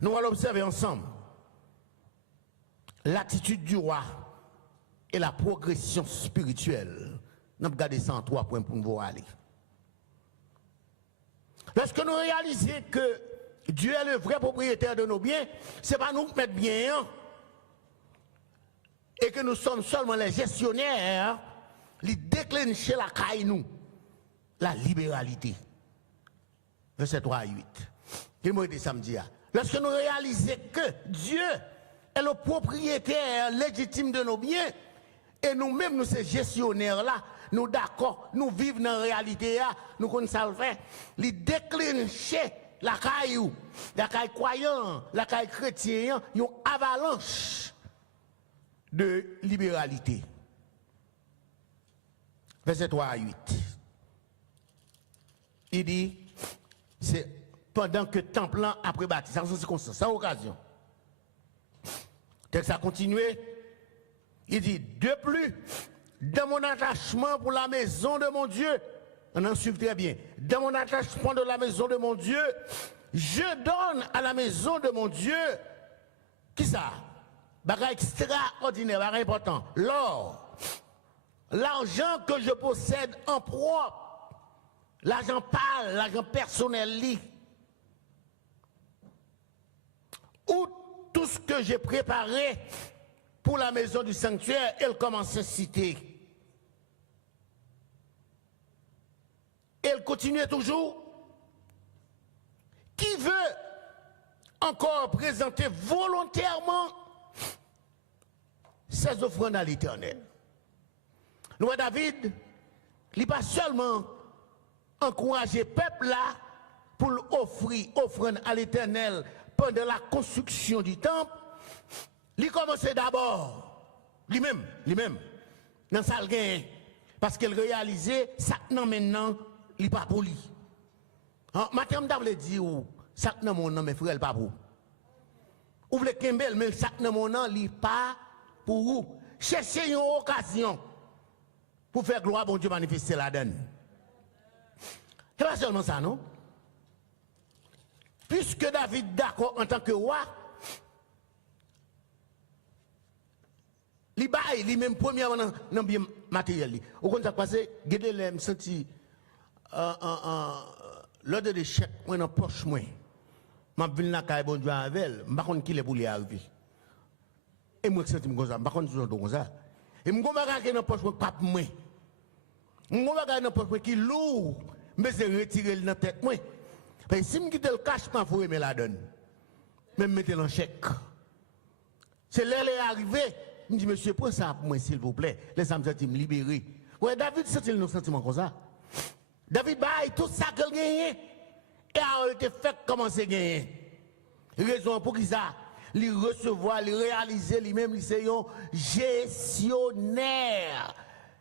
Nous allons observer ensemble l'attitude du roi et la progression spirituelle. Nous allons regarder ça en 3 points pour nous voir aller. Lorsque nous réalisons que Dieu est le vrai propriétaire de nos biens, ce n'est pas nous qui mettons bien. Hein? Et que nous sommes seulement les gestionnaires, les déclencher la caille nous. la libéralité. Verset 3 à 8. Qui m'a dit samedi. Lorsque nous réalisons que Dieu est le propriétaire légitime de nos biens, et nous-mêmes, nous sommes gestionnaires là, nous d'accord, nous vivons dans la réalité là, nous connaissons ça le fait. Les déclencher la caillou, la caille croyant, la caille chrétien, une avalanche de libéralité. Verset 3 à 8. Il dit, c'est pendant que temple après bâti, sans circonstance, sans occasion. Texte a continué. Il dit, de plus, dans mon attachement pour la maison de mon Dieu, on en suit très bien, dans mon attachement de la maison de mon Dieu, je donne à la maison de mon Dieu, qui ça? Bagage extraordinaire, bagage important, l'or, l'argent que je possède en propre, l'argent pâle, l'argent personnel, ou tout ce que j'ai préparé pour la maison du sanctuaire, elle commence à citer. Elle continue toujours. Qui veut encore présenter volontairement ses offrandes à l'Éternel? Nous, David, il n'a pas seulement encouragé le peuple là pour offrir offrande à l'Éternel pendant la construction du temple. Il commençait d'abord, lui-même, dans sa gain, parce qu'il réalisait ça non maintenant, il n'est pas pour lui. Maintenant, je voulais dire, ça non mon nom, mes frères, il n'est pas pour vous. Vous voulez qu'il mais ça non mon nom, il n'est pas pour vous. Cherchez une occasion pour faire gloire à bon Dieu manifester la donne. C'est pas seulement ça, non? Puisque David d'accord en tant que roi, il baille lui-même premièrement dans le bien matériel. Au contraire, ça passe, guidez les senti l'ordre de chèque moi dans poche moi. M'a vinn la caille bon Dieu avec elle, m'pa konn qui les pour y arriver. Et moi senti comme ça, m'pa konn toujours comme ça. Et m'gon bagage dans poche moi pas moi. M'gon bagage dans poche moi qui lourd, mais c'est retirer dans tête moi. Parce que si m'quitte le cash pas faut aimer la donne. Même mettez en chèque. C'est là est arrivé. Je dis, monsieur, prends ça pour moi, s'il vous plaît. Laissez-moi me libérer. Ouais, David, c'est nos sentiments comme ça. David baille tout ça qu'il gagne. Et a été fait commencer à gagner. Raison pour qui ça? Il recevoir, il réaliser lui-même, il c'est un gestionnaire.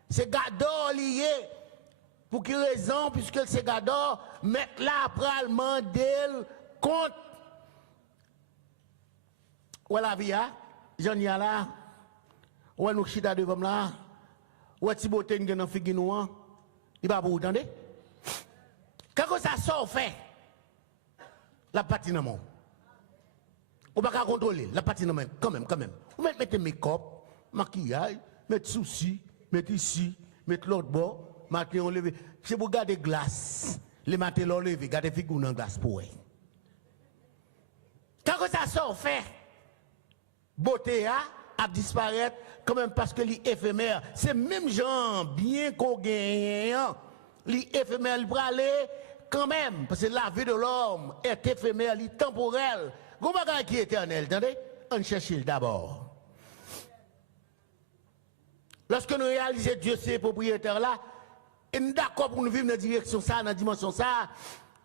C'est Gador lié. Pour quelle raison? Puisque c'est Gador, mettre là après le mandel compte. Où la vie, j'en y a là. Où nous chita devant là. Où est-ce que tu as un figue noir? Il va vous entendre? Quand ça sort fait, la partie dans mon. On ne peut pas contrôler la partie dans quand même. Vous mettez make-up, maquillage, mettez soucis, mettez ici, mettez l'autre bord, mettez on levé. Si vous gardez glace, les mettez l'on levé, gardez figure dans glace pour eux. Quand ça sort fait, beauté a disparaître quand même parce que l'éphémère, c'est même gens bien qu'on gagne, l'éphémère il va aller quand même parce que la vie de l'homme est éphémère, elle est temporelle. Vous voyez qui est éternel, attendez? On cherche d'abord. Lorsque nous réalisons Dieu c'est propriétaire là, et nous d'accord pour nous vivre dans la direction ça, dans la dimension ça,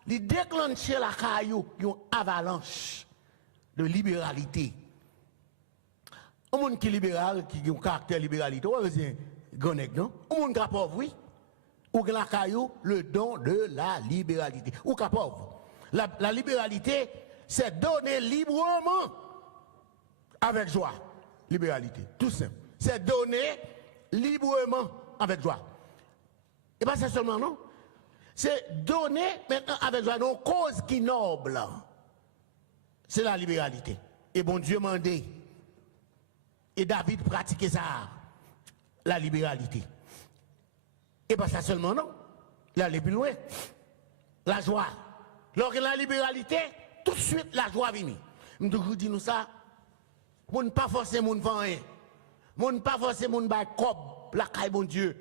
il déclenche la caillou, une avalanche de libéralité. Un monde qui est libéral, qui a un caractère libéralité, c'est grand non? Un monde qui est pauvre, oui. Ou qui a la caillou, le don de la libéralité. Ou qui est pauvre. La libéralité, c'est donner librement avec joie. Libéralité, tout simple. C'est donner librement avec joie. Et pas ça seulement, non? C'est donner maintenant avec joie, une cause qui est noble. C'est la libéralité. Et bon Dieu m'a dit. Et David pratiquait ça, la libéralité. Et pas ça seulement, non. Il allait plus loin. La joie. Lorsque la libéralité, tout de suite, la joie vient. Je vous dis nous ça. Mon ne pas forcer mon vent. Mon ne pas forcer mon bail cob, la caille bon Dieu.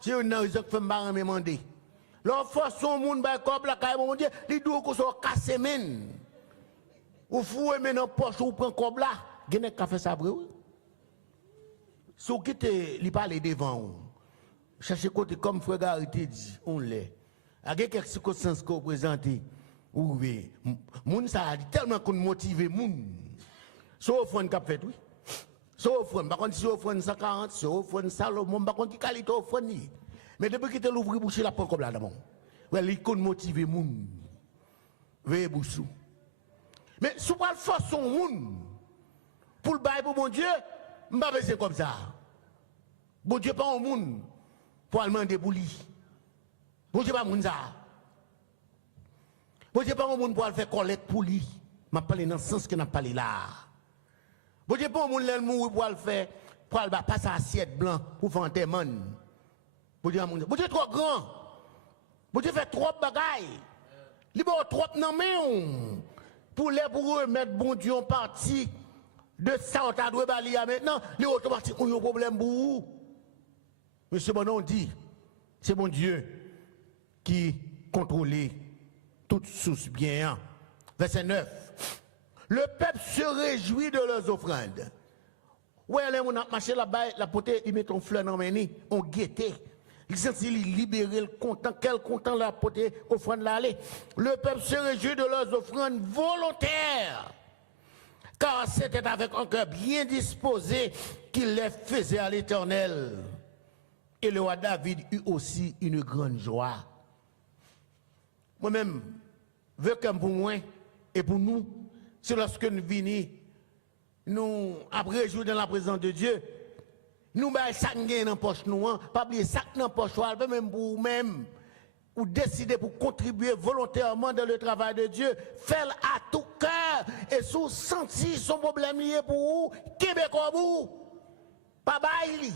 Si on a raison que me demander. Leur force son monde ba comme la caille mon Dieu, li dou ko so casse men. Ou fou men en poche ou prend comme là, gene ka fait ça bré. Sou quitte li parler devant ou. Chercher côté comme frère Garité dit, on l'est. A quelques circonstances qu'on présente ou oui, moun ça tellement qu'on motive moun. So offrande qu'a fait oui. So offrande, par contre si offrande 140, so offrande Salomon, par contre qui qualité offrande. Mais depuis qu'il te l'ouvre bouche la prend comme là d'abord. Ouais, il qu'on motive moun. Veye bouchou. Mais sous pas force son moun pour le bail pour mon Dieu, m'pa besoin comme ça. Bon Dieu pas un moun pour aller demander pour lui. Bon Dieu pas moun ça. Bon Dieu pas un moun pour aller faire collecte pour lui. M'a parlé dans le sens que n'a parlé là. Bon Dieu pas un moun l'elle mourir pour aller faire pour aller passer assiette blanc pour faire enterrement. Bon Dieu trop grand. Bon Dieu fait trop de bagailles. Il va trop dans main pour les pour remettre bon Dieu en partie de ça on t'a doué balia maintenant, les automatiques ont un problème pour vous. Monsieur Bonon dit, c'est bon Dieu qui contrôle toute source bien. Verset 9. Le peuple se réjouit de leurs offrandes. Ouais, les gens ont marché là-bas, la potée, ils mettent un fleur dans les mains, on guettait. Ils sont libérés, content, quel content la potée, offrande là aller. Le peuple se réjouit de leurs offrandes volontaires. Car c'était avec un cœur bien disposé qu'il les faisait à l'Éternel. Et le roi David eut aussi une grande joie. Moi-même, veux comme pour moi et pour nous, c'est lorsque nous venons, nous, après jouer dans la présence de Dieu, nous mettons ça dans la poche, nous, pas oublier ça dans la poche, même pour vous-même, ou décider pour contribuer volontairement dans le travail de Dieu, faites à tout cœur, et si vous sentez son problème lié pour vous, Québécois vous, pas bail.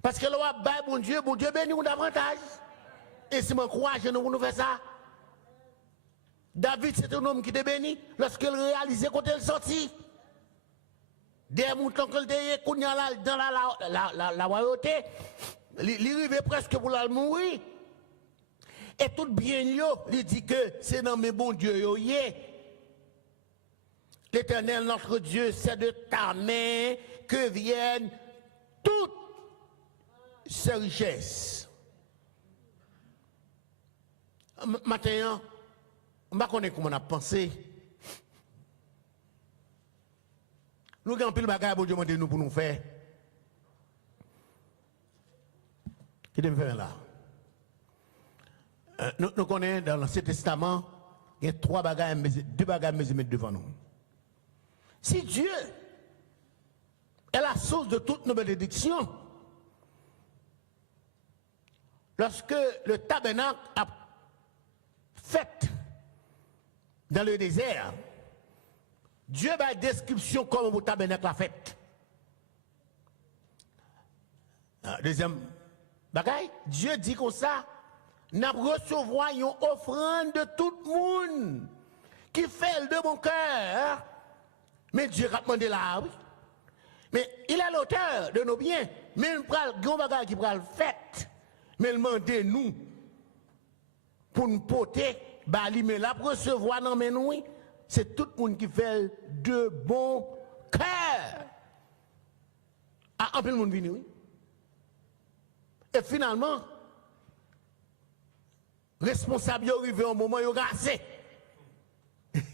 Parce que le roi bail, bon Dieu bénit nous davantage. Et si je crois que nous faisons ça, David c'est un homme qui te bénit lorsqu'il réalisait quand il sortit. Des moutons qu'il était dans la royauté, il arrivait presque pour la mourir. Et tout bien, il dit que c'est dans mes bons dieux. L'Éternel, notre Dieu, c'est de ta main que viennent toutes ces richesses. Maintenant, je ne sais pas comment on a pensé. Nous avons pile bagaille pour demander nous pour nous faire. Qui me faire là? Nous connaissons dans l'Ancien Testament, il y a deux bagages mesurés devant nous. Si Dieu est la source de toutes nos bénédictions, lorsque le tabernacle a fait dans le désert, Dieu a une description comme le tabernacle a fait. Deuxième bagaille, Dieu dit comme ça, nous recevons une offrande de tout le monde qui fait de bon cœur. Mais Dieu a demandé là, oui. Mais il est l'auteur de nos biens. Mais il prend le grand bagage qui prend le fait. Mais il demande nous pour nous porter, mais là pour recevoir dans mes nous, c'est tout le monde qui fait de bon cœur. Ah, un peu le monde vient, oui. Et finalement, responsable est arrivé au moment où il a gassé.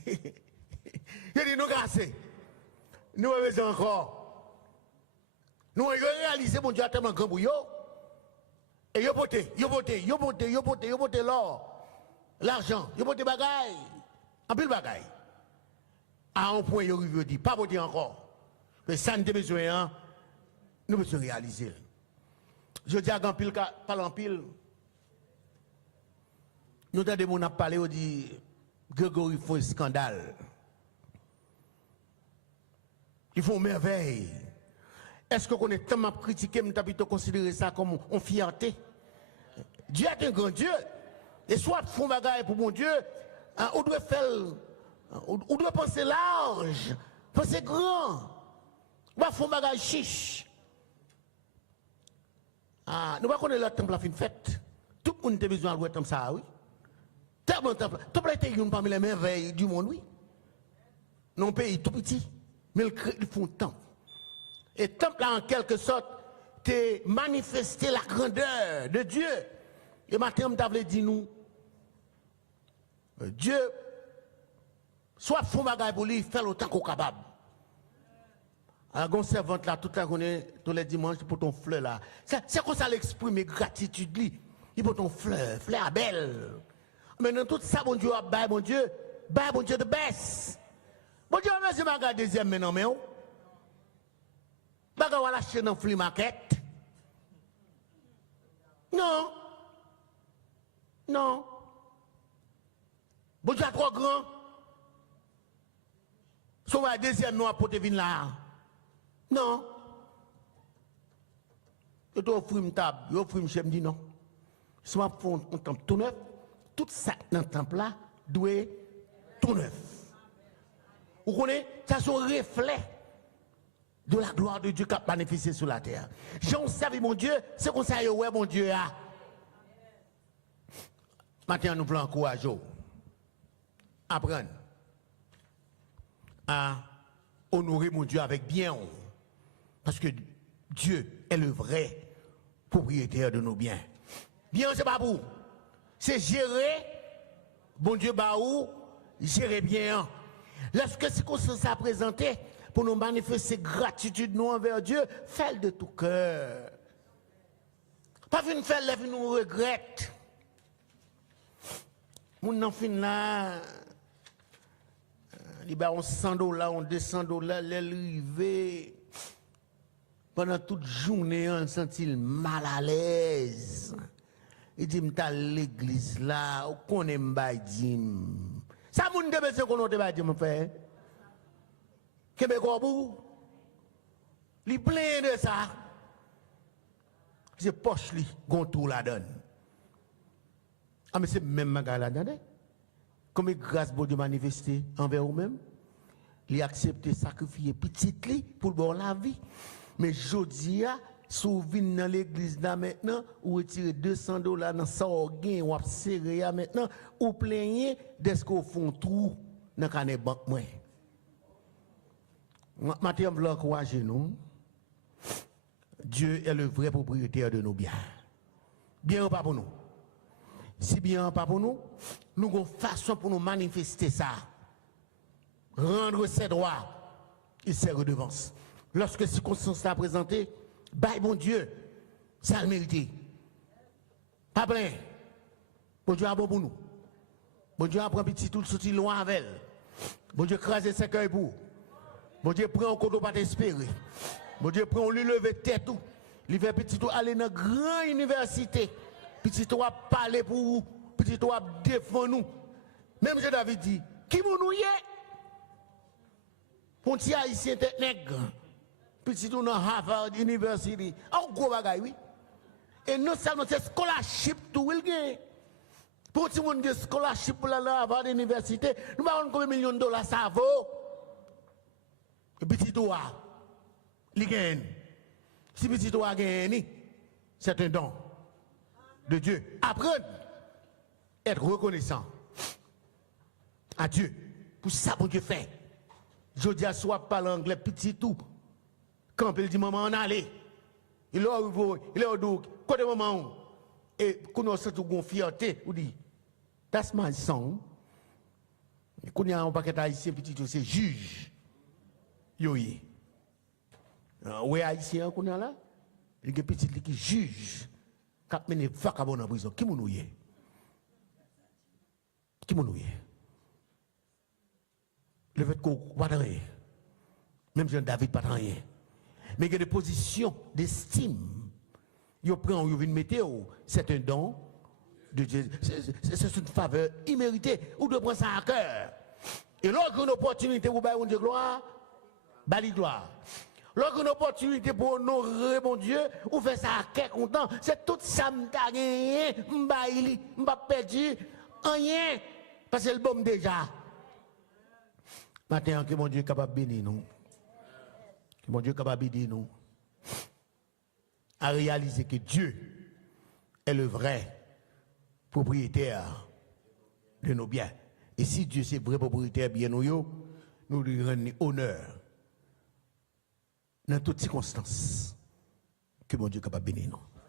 Il dit nous gassé. Nous avons encore. Nous avons réalisé mon Dieu a tellement grand pour eux. Et ils ont voté l'or, l'argent, ils ont voté bagaille, en pile bagaille. À un point, ils ont dit, pas voter encore. Mais ça ne besoin, nous devons réaliser. Je dis à grand pile, pas en pile. Nous avons des gens qui parlé, on dit, Grégory fait un scandale. Ils font merveille. Est-ce qu'on est tellement critiqué, mais plutôt considérer ça comme une fierté? Dieu est un grand Dieu. Et soit font bagaille pour mon Dieu, on doit faire, on doit penser large, penser grand. On va faire bagaille chiche. Nous ne connaissons pas le temple à fin de fête. Tout on a besoin de comme ça, oui. Tellement temple. Temple était une parmi les merveilles du monde, oui. Non, pays tout petit, mais ils font temple. Et temple, là, en quelque sorte, te manifester la grandeur de Dieu. Et maintenant, on t'avait dit nous, Dieu, soit font bagaille pour lui, faire autant qu'on est capable. Alors, on servante là, toute la journée, tous les dimanches, pour ton fleur là. C'est comme ça l'exprimer gratitude, lui. Il pour ton fleur belle. Maintenant, tout ça, bon Dieu, bon Dieu de baisse. Bon Dieu, merci, ma deuxième maintenant, mais on. Baga va l'acheter dans flea market. Non. Non. Bon Dieu, trop grand. Son va deuxième noir pour te venir là. Non. Je te offre une table, je offre une chaise, me dit non. Si on fait un temple tout neuf, tout ça dans le temple là doit être tout neuf. Vous connaissez, ça c'est un reflet de la gloire de Dieu qui a manifesté sur la terre. J'en savais mon Dieu, c'est comme ça que ouais mon Dieu a. Maintenant nous voulons encourager, apprendre à honorer mon Dieu avec bien. Parce que Dieu est le vrai propriétaire de nos biens. Bien, c'est pas pour. C'est gérer, bon Dieu, baou, gérer bien. Lorsque c'est qu'on s'est présenté pour nous manifester gratitude nous envers Dieu, fais-le de tout cœur. Pas une faire le nous regrette. Mon enfant là, il y a $100, on $200, l'élevé. Pendant toute journée, on se sent mal à l'aise. Il dit, m'ta l'église là, on connaît m'baïdim. Ça, moun de besoin qu'on a m'baïdim, mon frère. Québécois, bou. Il plein de ça. C'est poche, li, gontou la donne. Ah, mais c'est même ma gars là, dedans. Comme grâce pour Dieu manifester envers vous-même, il a accepté sacrifier petit li pour bon la vie. Mais jodi a, si vous venez dans l'église là maintenant, ou retirez $200 dans ça gain ou serré maintenant, ou plaignez de ce qu'on font trou dans la banque moi. Maintenant, je veux encourager nous. Dieu est le vrai propriétaire de nos biens. Bien ou pas pour nous? Si bien ou pas pour nous, nous avons une façon pour nous manifester ça. Rendre ses droits et ses redevances. Lorsque circonstance est présentée, bah bon Dieu, ça le mérite. Pas plein. Bon Dieu a bon pour nous. Bon Dieu a pris un petit tout sorti loin avec elle. Bon Dieu crase ses cœurs pour. Bon Dieu prend un côté pas t'espérer. Bon Dieu prend lui lever tête tout. Il fait petit tout aller dans grande université. Petit tout a parler pour vous. Petit tout a défendre nous. Même je David dit, qui vous nous y est? Pour ti haïtien tête nègre. Petit tout dans Harvard University. En gros bagay oui. Et non seulement c'est scholarship tout il gagne. Pour ti moun gen scholarship pour la Harvard University, nous pas combien de millions de dollars ça vaut. Et petit tout a il gagne. Si petit tout a gagné, c'est un don de Dieu. Apprendre être reconnaissant à Dieu pour ça que Dieu fait. Je dis à soi parle anglais petit tout. Quand il dit maman on allait. Il est donc côté maman et quand on sent une fierté, on dit that's my son. Quand il y a un paquet haïtien petit tout c'est juge. Yoyi. Ouais haïtien qu'on a là. Il y a petit qui juge. Cap mené vagabond en prison. Qui moun ouye? Qui moun ouye? Le fait qu'on pas rien. Même Jean David pas rien. Mais il y a des positions d'estime. Il prend, il vient mettre, c'est un don de Dieu. C'est une faveur imméritée. Ou de prendre ça à cœur. Et lorsqu'il y a une opportunité pour bailler Dieu gloire, bali gloire. Lorsqu'il y a une opportunité pour honorer mon Dieu, ou faire ça à cœur content, c'est tout ça m'ta gagné, m'pa perdu, rien. Parce que c'est le bon déjà. Maintenant, que mon Dieu est capable de bénir nous. Que mon Dieu est capable de bénir nous. À réaliser que Dieu est le vrai propriétaire de nos biens. Et si Dieu c'est vrai propriétaire bien nous lui rendons honneur dans toutes circonstances. Que mon Dieu est capable de bénir nous.